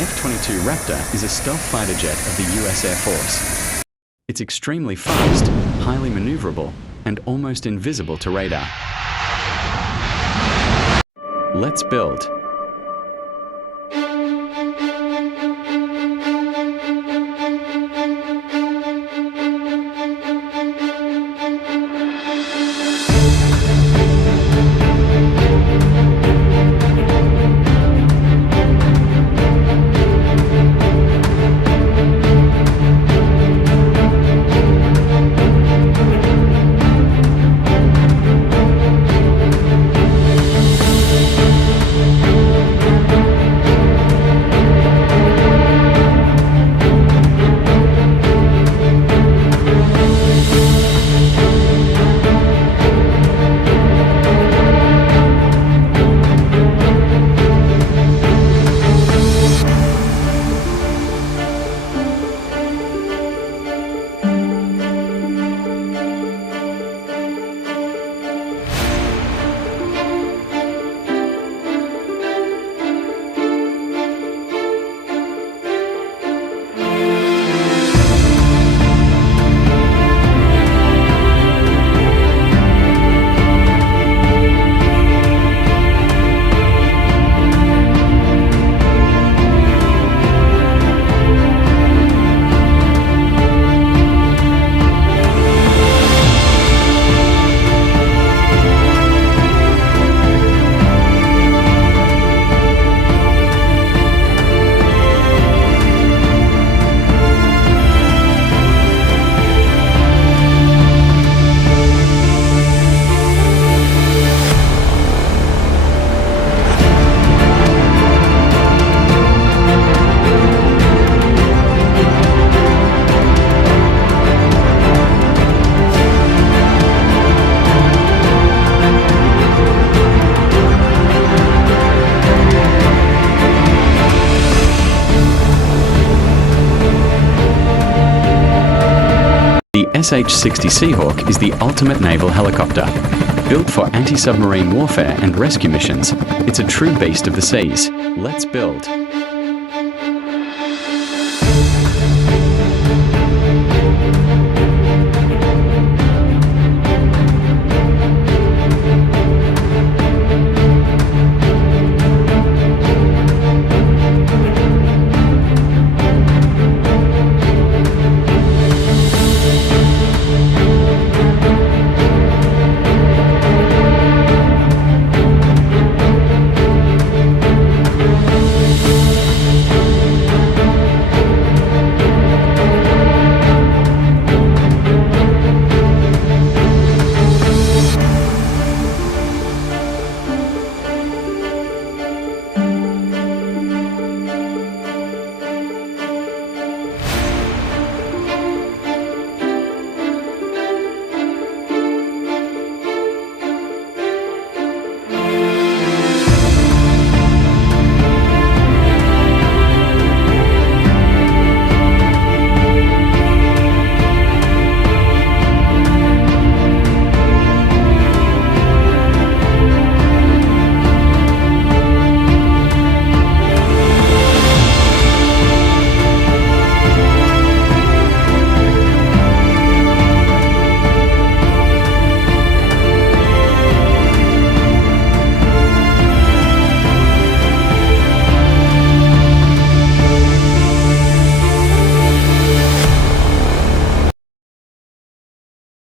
F-22 Raptor is a stealth fighter jet of the US Air Force. It's extremely fast, highly maneuverable, and almost invisible to radar. Let's build. The sh-60 Seahawk is the ultimate naval helicopter. Built for anti-submarine warfare and rescue missions, it's a true beast of the seas. Let's build.